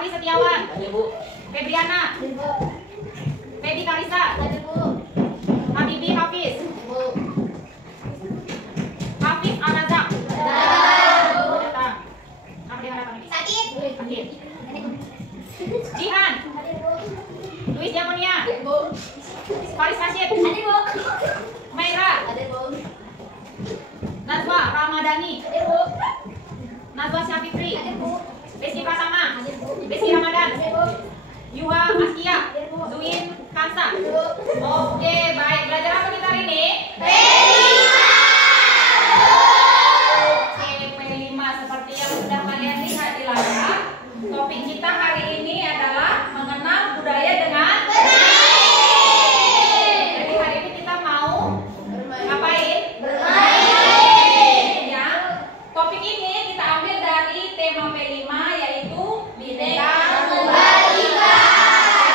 Fahri Setiawan. Hadir, Bu. Febriana. Feby Karisa. Habibi Hafiz. Hafiz Al-Razak. Datang. Apa dia harapan ini? Sakit. Sakit. Jihan. Luis Diakonia. Faris Rashid. Maira. Nazwa Ramadhani. Nazwa Syafitri. Desi Pratama. Desi Ramadan. Yuha Askia. Zuin Kansa. Oke, baik. Belajar apa kita hari ini? P5 seperti yang sudah kalian lihat di layar. Topik kita hari ini adalah mengenal budaya dengan bermain. Jadi hari ini kita mau ngapain? Bermain. Ya. Topik ini kita ambil dari tema P5 yaitu Bhinneka Tunggal Ika.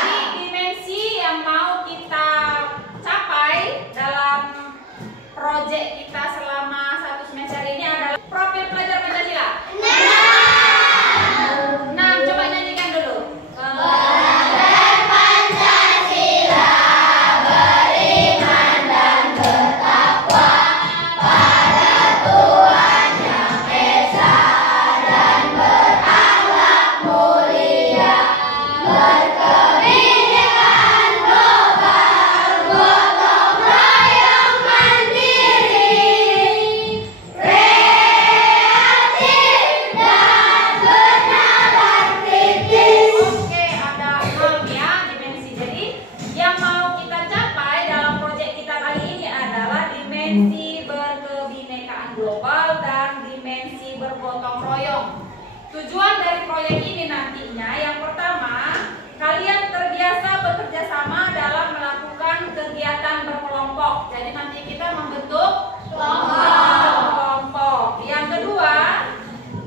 Jadi dimensi yang mau kita capai dalam proyek kita selama 1 semester ini adalah profil pelajar Pancasila. Nah, coba nyanyikan dulu. Pelajar Pancasila beriman dan bertakwa pada Tuhan Yang Esa dan berakhlak mulia, berkebinekaan global, gotong royong mandiri, kreatif dan bernalar kritis. Oke, ada 6 ya dimensi. Jadi yang mau kita capai dalam proyek kita kali ini adalah dimensi berkebinekaan global dan dimensi bergotong royong. Tujuan dari proyek ini nantinya yang pertama, kalian terbiasa bekerja sama dalam melakukan kegiatan berkelompok. Jadi nanti kita membentuk kelompok. Yang kedua,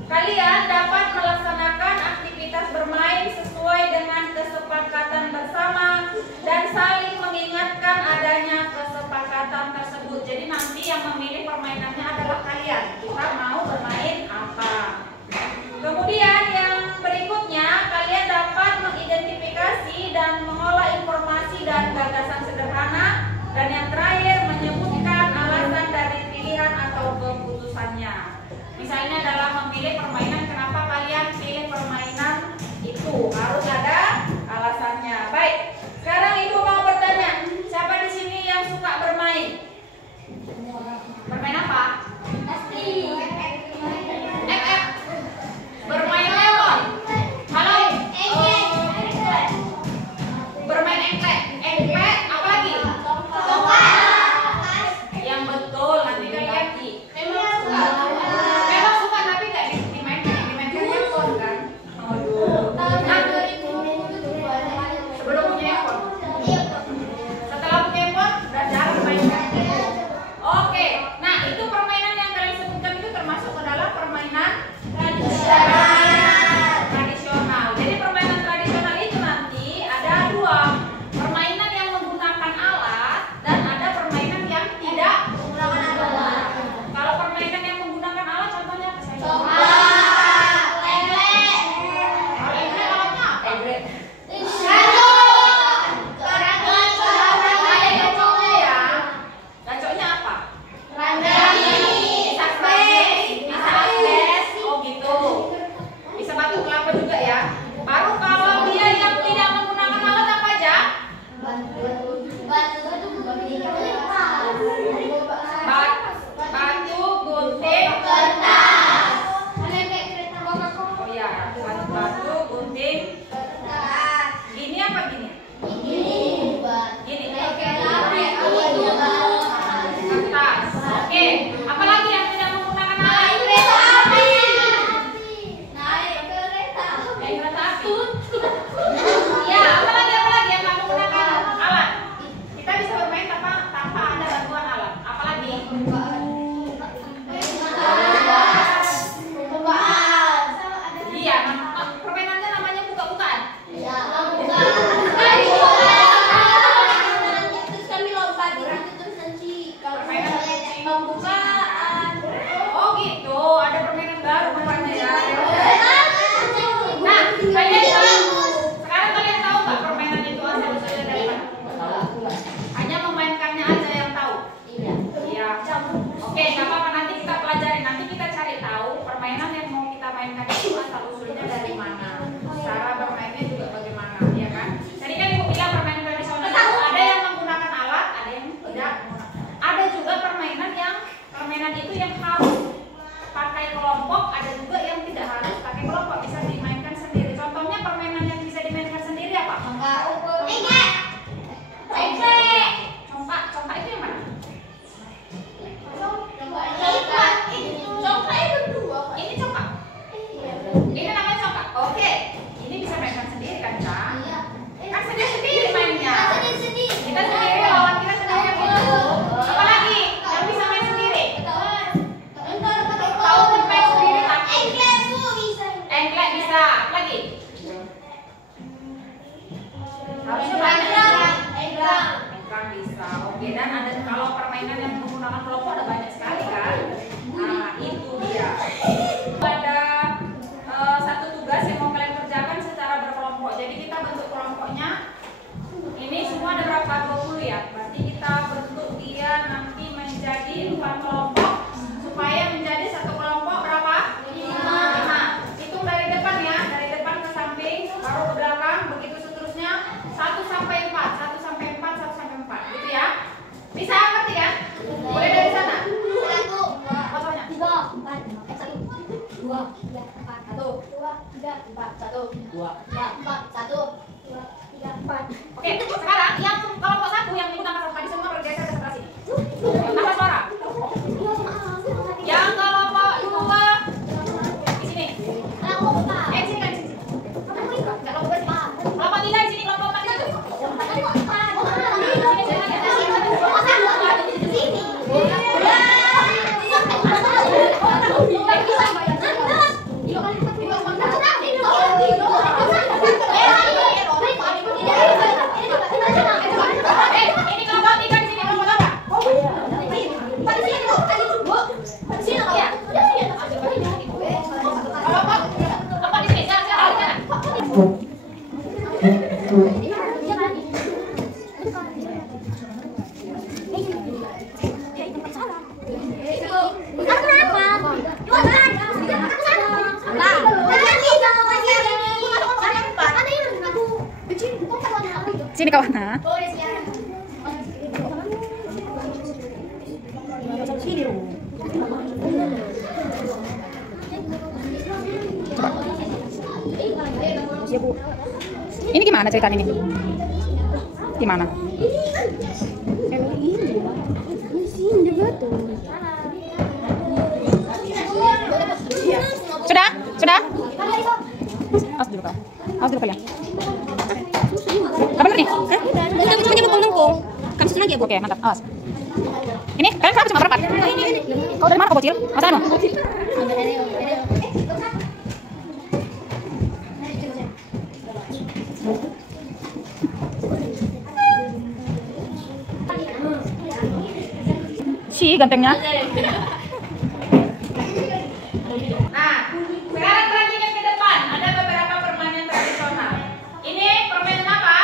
kalian dapat melaksanakan aktivitas bermain sesuai dengan kesepakatan bersama dan saling mengingatkan adanya kesepakatan tersebut. Jadi nanti yang memilih permainannya adalah kalian. Kita mau bermain apa? Kemudian yang berikutnya, kalian dapat mengidentifikasi dan mengolah informasi dan gagasan sederhana. Dan yang terakhir, menyebutkan alasan dari pilihan atau keputusannya. Misalnya dalam memilih permainan, kenapa kalian pilih permainan itu? Harus ada alasannya. Baik, sekarang Ibu mau bertanya, siapa di sini yang suka bermain? Bermain apa? FF. Bermain lemon. Halo. Bermain engklek. Engklek apa lagi? Yang betul nanti kalian memang suka tapi nggak dimainkan handphone kan? Aduh. Nah, sebelum punya handphone. Setelah punya handphone udah jarang mainkan. Oke, nah itu permainan yang kalian sebutkan itu termasuk ke dalam permainan tradisional. Jadi permainan tradisional itu nanti ada 2, permainan yang menggunakan alat dan ada permainan yang tidak menggunakan alat. Kalau permainan yang menggunakan alat contohnya apa saya? Kalau engklek alatnya apa? Gacoknya ya. Gacoknya apa? Bisa smash, oh gitu. Bisa batu kelapa juga ya. Baru kalau dia yang tidak menggunakan alat apa aja? Batu, gunting, kertas. Oh ya, batu, gunting. Gini apa gini? Gini. Kertas. Oke. Apalagi yang tidak menggunakan alat? Naik kereta api. Ya, apalagi yang nggak menggunakan alat? Kita bisa bermain tanpa ada bantuan alat. Apalagi? Iya, permainan Oke, sekarang yang kelompok 1 yang mengikuti angka 1 tadi semua bergeser ke sebelah sini. Tambah suara. Yang kelompok 2 di sini. Di sini kan di sini. Kelompok 3 di sini, kelompok 4 di situ. Sini kawan. Nah. Ini gimana ceritanya ini? Gimana? Sudah? Sudah? Awas dulu kau. Awas dulu kalian. Apa bener nih? Hah? Udah cuma nyebut nungkung. Kamu senang ya, Bu? Oke, mantap. Awas. Ini kalian kenapa cuma berempat? Kau dari mana kau bocil? Masalahmu? Si gantengnya. Nah, sekarang perhatikan ke depan. Ada beberapa permainan tradisional. Ini permainan apa?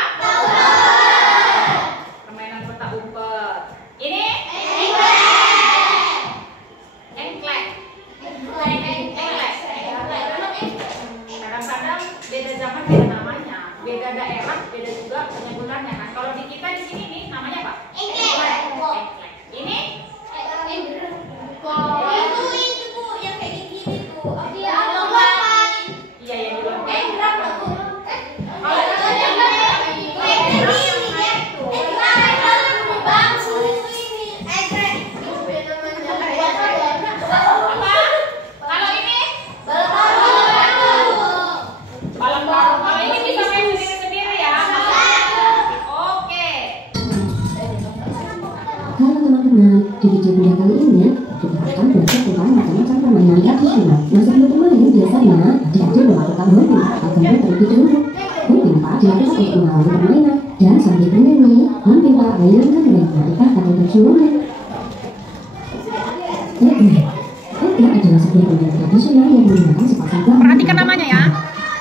Permainan petak umpet. Ini? Engklek. Kadang-kadang beda zaman beda namanya, beda daerah beda juga penyebutannya. Nah, kalau di kita di sini nih namanya apa? Engklek. Ini? Itu Bu, yang kayak gini tuh. Iya, Iya ya dulu. Kalau ini balon karung. Kalau ini bisa main sendiri-sendiri ya. Oke. Halo teman-teman, di video video kali ini kita akan belajar tentang macam-macam permainan tradisional. Nah, sebelum bermain biasanya adik-adik melakukan hobi agar terlebih dahulu. Hobi Pak dilakukan untuk mengawali permainan dan sambil bernyanyi, hobi Pak bayangkan menikmati kata tradisionalnya. Oke adalah sebuah permainan tradisional yang menggunakan sepasang gaun. Perhatikan namanya ya.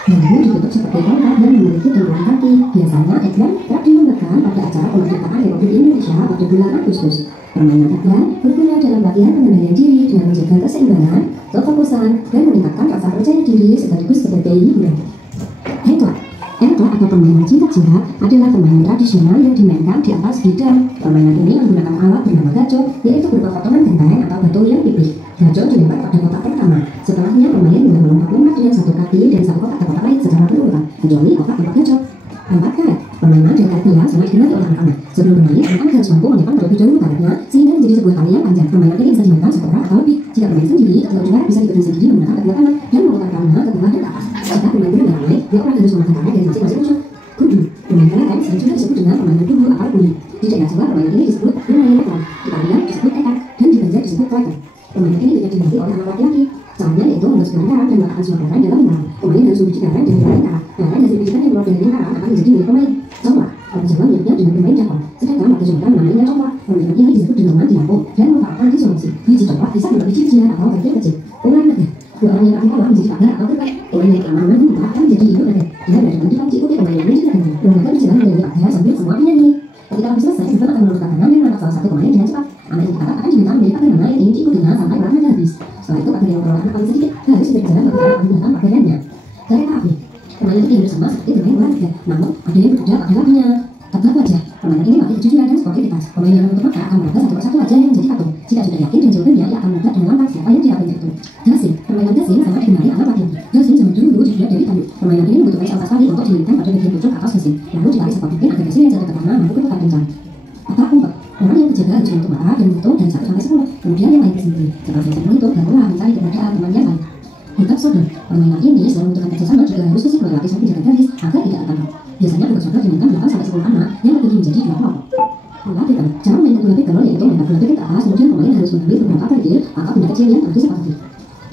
Bambu ditutup seperti tongkat dan memiliki tumpuan kaki. Biasanya ekran kerap digunakan pada acara kemerdekaan Republik Indonesia pada bulan Agustus. Permainan ekran berguna dalam latihan pengendalian diri dengan menjaga keseimbangan, kefokusan, dan meningkatkan rasa percaya diri sekaligus sebagai hiburan. Engklek atau permainan jinak-jinak adalah permainan tradisional yang dimainkan di atas bidang. Permainan ini menggunakan alat bernama gacok, yaitu berupa potongan genteng atau batu yang tipis. Gacok dilempar pada kotak pertama. Setelahnya pemain dengan melompat-lompat dengan satu kaki dari satu kotak ke kotak lain secara berurutan, kecuali kotak tempat gacok. 4 karet. Permainan dengan tiang sangat diminati oleh anak-anak. Sebelum bermain, anak-anak harus mampu menyimpan terlebih dahulu karetnya sehingga menjadi sebuah tali yang panjang. Permainan ini bisa dimainkan satu orang atau lebih. Jika bermain sendiri, kedua orang bisa diikuti sendiri menggunakan kedua tangan dan memutar tangannya ke bawah dan ke atas. Jika bermain berdua, dia orang harus mengangkat tangan dari masing-masing ujung. Kudu. Permainan karet sering juga disebut dengan permainan kudu atau kudu. Di daerah Jawa, permainan ini disebut bermain ekor. Di Padang disebut ekar dan di Banjar disebut kleker. Permainan ini tidak dimainkan oleh anak laki-laki. Caranya yaitu menghasilkan karang dan meletakkan sebuah karang dalam lingkaran. Pemain harus membiji karang dan menarik karang. Karang hasil bijikan yang keluar dari lingkaran akan menjadi milik pemain. Contoh, orang Jawa miripnya dengan bermain coklat. Sedangkan warga Sumatera namanya coklat. Permainan ini disebut dengan dilampung dan merupakan disolusi. Biji coklat bisa berupa biji-bijian atau bagian kecil. Ulang negara. Dua orang yang akan kalah menjadi pagar atau terbang. Pemain yang aman membuka akan menjadi ibu negara. Dia berada di panci untuk permainan ini juga dengan menggunakan bijian menjadi pagar sambil semua penyanyi. Ketika kamu selesai, Stephen akan meluruskan tangan dan menangkap salah satu pemain dengan cepat. Anak yang dikatakan akan diminta memilih pagar mana yang ingin diikutinya sampai olahraga habis. Setelah itu pagar yang memperoleh anak paling sedikit harus berjalan ke arah menggunakan pakaiannya. Kereta api. Permainan ini bersama seperti bermain olahraga, namun ada yang berbeda pada lagunya. Tebak wajah. Permainan ini melatih kejujuran dan sportivitas. Pemain yang menutup mata akan menambah satu persatu wajah yang menjadi patung. Jika sudah yakin dan jawabannya, ia akan menebak dengan lantang siapa yang diapainya itu. Gasing. Permainan gasing sangat digemari anak laki-laki. Gasing zaman dulu dibuat dari kayu. Permainan ini membutuhkan sel tali untuk dililitkan pada bagian pucuk atau sisi, lalu ditarik sekuat mungkin agar besi yang jatuh ke tanah mampu berputar kencang. Otak umpet. Orang yang terjaga harus menutup mata dan menghitung dari 1 sampai 10. Kemudian yang lain berhenti. Setelah selesai menghitung, barulah mencari keberadaan teman yang lain. Bukan solder. Permainan ini selain membutuhkan kerjasama juga harus fisik melewati samping jaga garis agar tidak tertangkap. Biasanya bukan solder dimainkan 8 sampai 10 anak yang terbagi menjadi 2 kelompok. Bola pickle. Cara memainkan bola pickle yaitu melempar bola pickle ke atas, kemudian pemain harus mengambil beberapa kerikil atau benda kecil yang tertulis seperti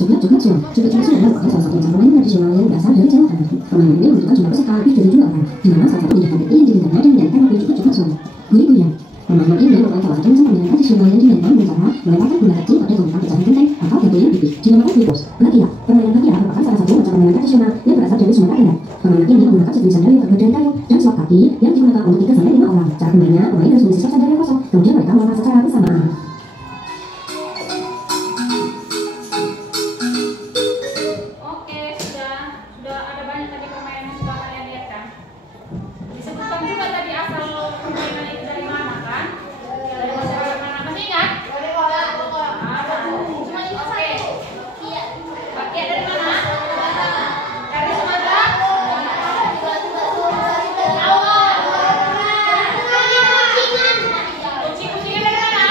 Juglat suara. Juglat suara merupakan salah satu cara permainan tradisional yang berasal dari Jawa Tengah. Permainan ini membutuhkan jumlah peserta lebih dari 2 orang, di mana salah satu tidak pandai ingin diminta dan menyanyikan lagu juglat suara. Guri-gurian. Permainan ini merupakan salah satu macam permainan tradisional yang dimainkan dengan cara melemparkan bola kecil pada gunungan pecahan genteng atau batu yang tipis, dinamakan kuipos. Lakia. Permainan lakia merupakan salah satu macam permainan tradisional yang berasal dari Sumatera Barat. Permainan ini menggunakan sejenis sandal yang terbuat dari kayu dan slot kaki yang digunakan untuk 3 sampai 5 orang. Cara bermainnya, pemain harus mengisi slot sandal yang kosong, kemudian mereka melangkah secara bersamaan. Oke, sudah ada banyak tadi permainan yang sudah kalian lihat kan? Disebutkan juga tadi asal permainan itu dari mana kan? Dari masyarakat mana? Masih ingat? Oke. Bakiak dari mana? Dari Sumatera? Kucing-kucingnya dari mana?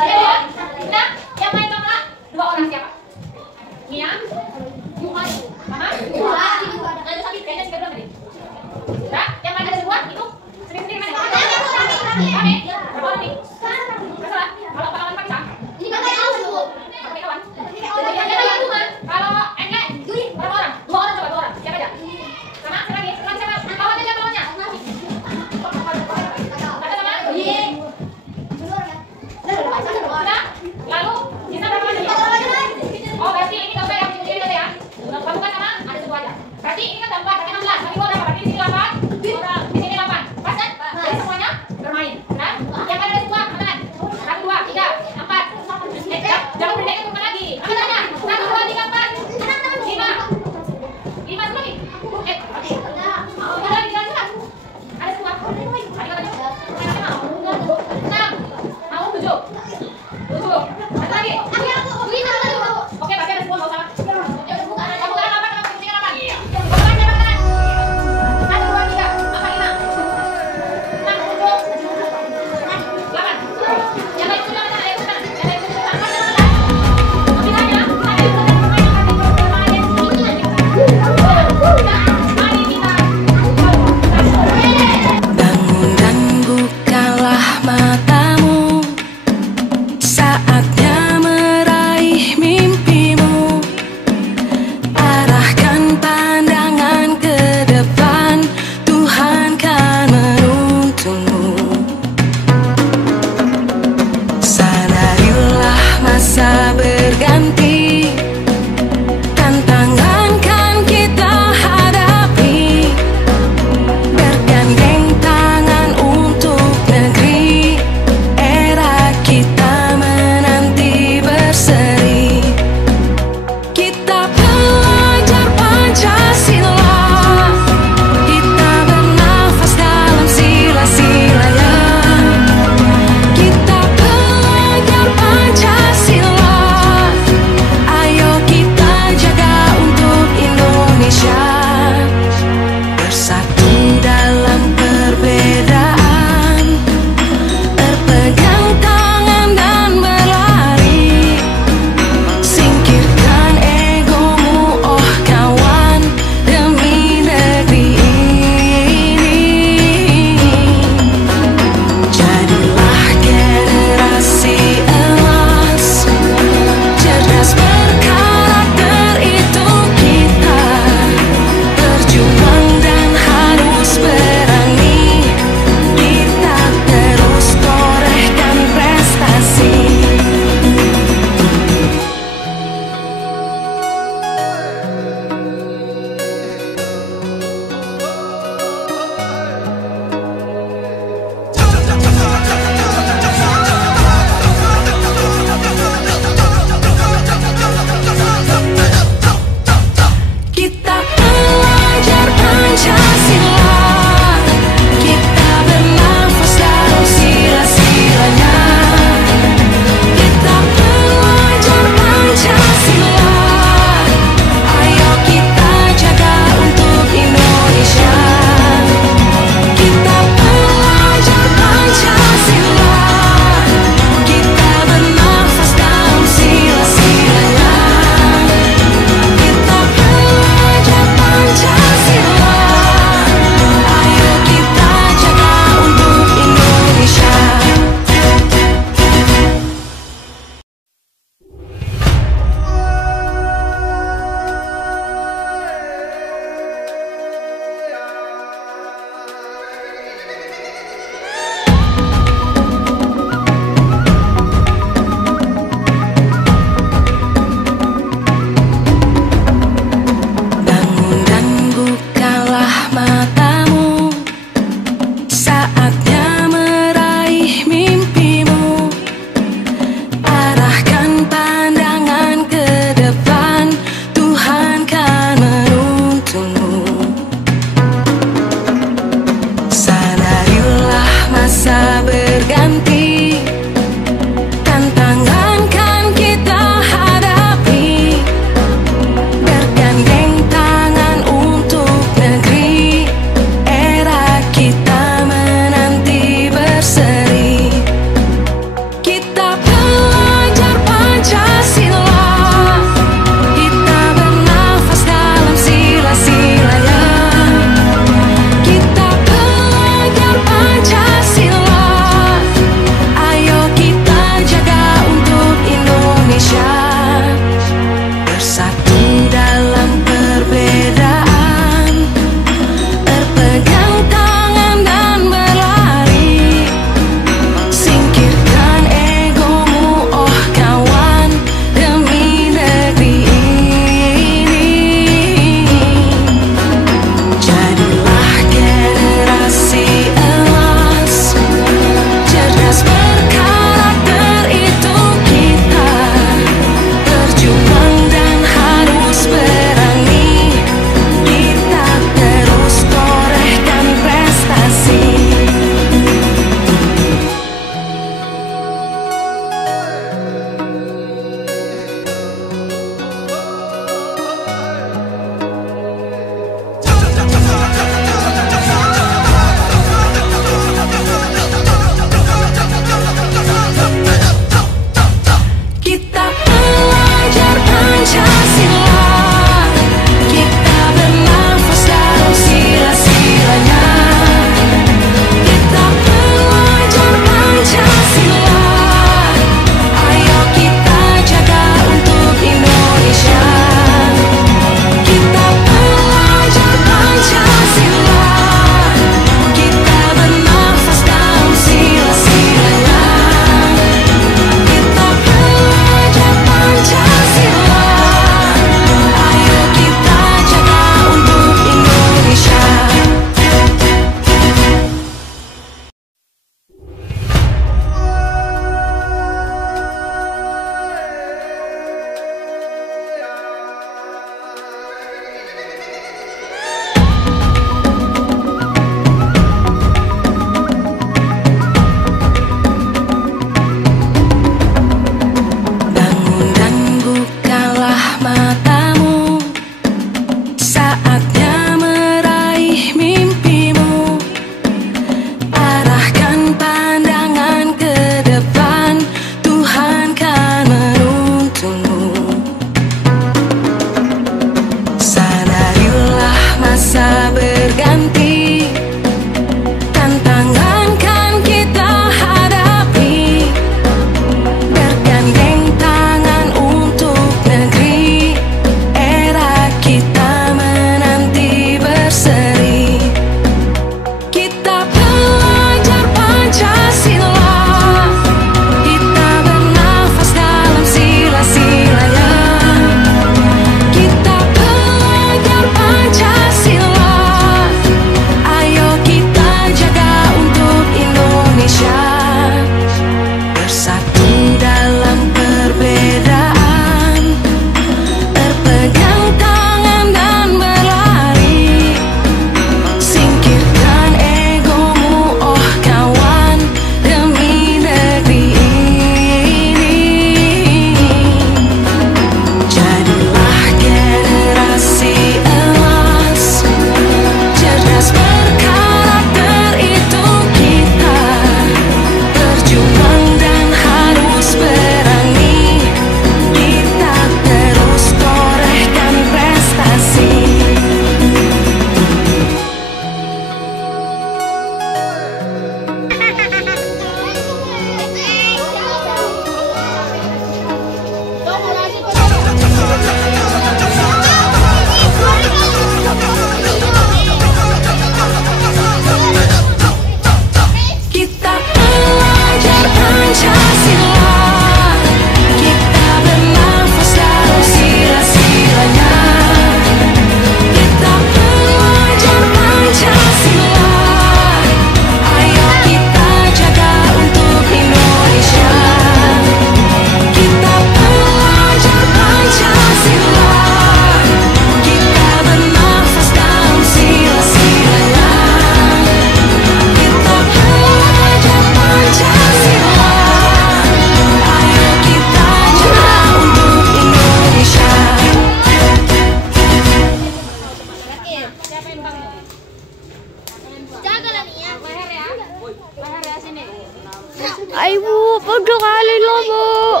Ayo Bu, podo kali lo Bu.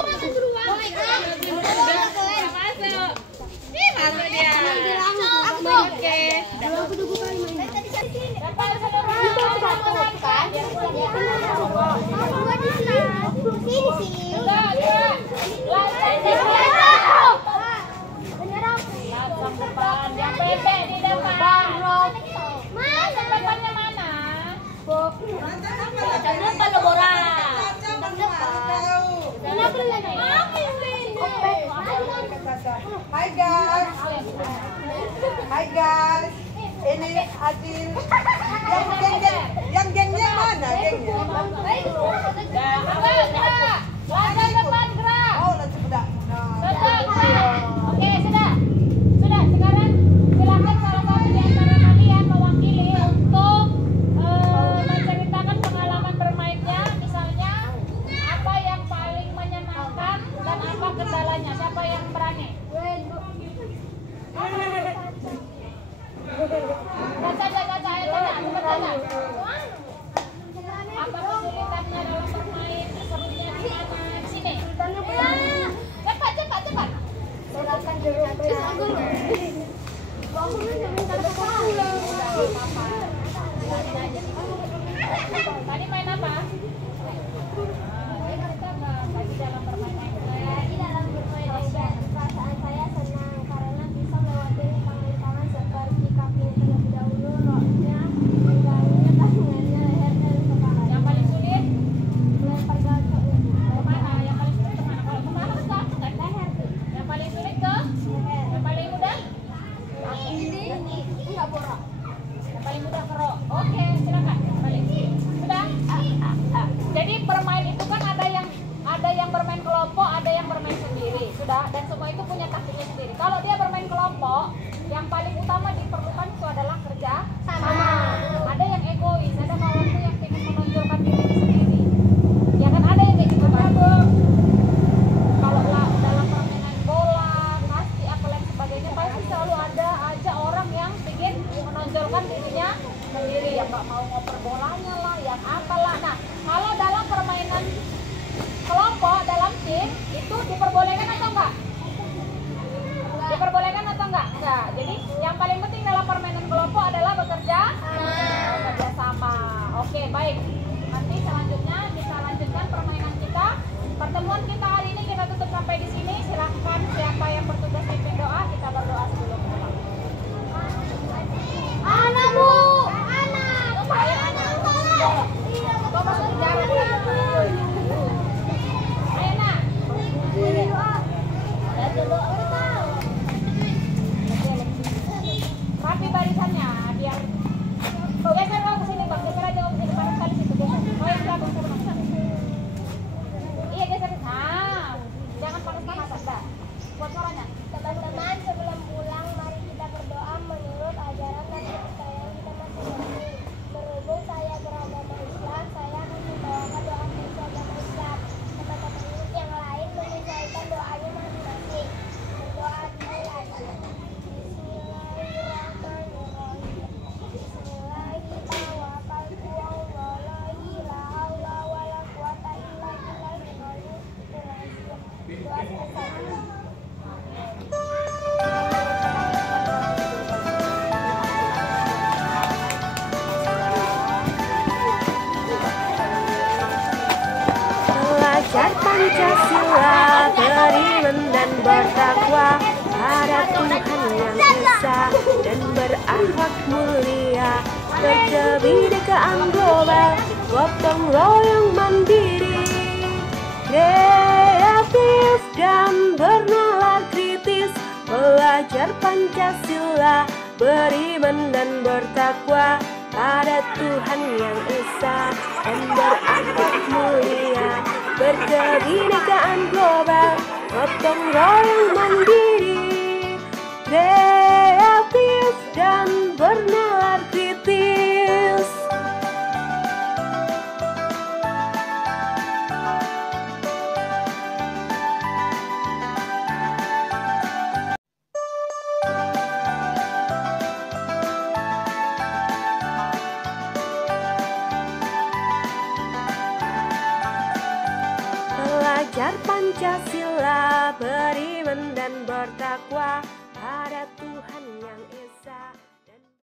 Yang bebek di depan. Depannya mana? Depan lo Bora. Hai guys. Hai guys. Ini Adil. Yang gengnya mana gengnya? Langkah depan gerak. Oh, nanti sudah. Oke, sudah. Sudah, sekarang silakan salah satu di antara kalian mewakili untuk menceritakan pengalaman bermainnya. Misalnya, apa yang paling menyenangkan dan apa kendalanya. Siapa yang berani? Caca, ayo tanya. Apa kesulitannya dalam bermain? Serunya di mana? Di sini. Cepat. Tadi main apa? Tadi dalam permainan. Di dalam bermain action, perasaan saya senang karena bisa melewati rintangan-rintangan seperti kaki terlebih dahulu, roknya, pinggangnya, tangannya, leher, dan kepala. Yang paling sulit Melempar gacok kemana? Yang paling sulit kemana? Kalau kemana kan gacor kan? leher tuh. Yang paling sulit ke? Yang paling mudah? Ini enggak borak. Yang paling mudah ke ro. Oke, silakan. Balik. Sudah? Jadi bermain itu kan ada yang bermain kelompok, ada yang bermain sendiri. Sudah, dan semua itu punya taktiknya sendiri. Kalau dia bermain kelompok, yang paling utama diperlukan itu adalah kerja sama. Ada yang egois, ada maunya yang ingin menonjolkan dirinya sendiri. Ya kan ada yang kayak gitu kan? Kalau dalam permainan bola, kasti, apa lain sebagainya, pasti selalu ada aja orang yang ingin menonjolkan dirinya sendiri, yang nggak mau ngoper bolanya lah, yang apalah. Nah, kalau dalam permainan kelompok dalam tim itu diperbolehkan atau enggak? Diperbolehkan atau enggak? Enggak. Jadi yang paling penting dalam permainan kelompok adalah bekerja sama. Oke, baik. Nanti selanjutnya kita lanjutkan permainan kita. Pertemuan kita hari ini kita tutup sampai di sini. Silahkan siapa yang bertugas pimpin doa, kita berdoa sebelum pulang. Anak Bu. Ayo anak. Kau masuk di jalan ya. Ayo nak. Rapi barisannya biar geser kau ke sini bang, geser aja kau ke sini, panas kali situ geser. Kau yang belakang sana. Iya geser. Nah, jangan panas dah. Buat suaranya. Teman-teman, sebelum pulang mari kita berdoa menurut ajaran dan kepercayaan kita masing-masing. Berhubung saya beragama Islam, saya akan membawakan doa versi agama Islam. Teman-teman yang lain menyesuaikan doanya masing-masing. Berdoa dimulai. Bismillahirrahmanirrahim. Bismillahirrahmanirrahim. La haula wala quwata illa billahil aliyyil azim. Doa selesai. Belajar Pancasila, beriman dan bertakwa pada Tuhan yang Esa dan berakhlak mulia, berkebinekaan global, gotong royong mandiri, kreatif dan bernalar kritis. Belajar Pancasila, beriman dan bertakwa pada Tuhan yang Esa dan berakhlak mulia, berkebinekaan global, gotong royong mandiri, kreatif dan bernalar kritis. belajar Pancasila, beriman dan bertakwa pada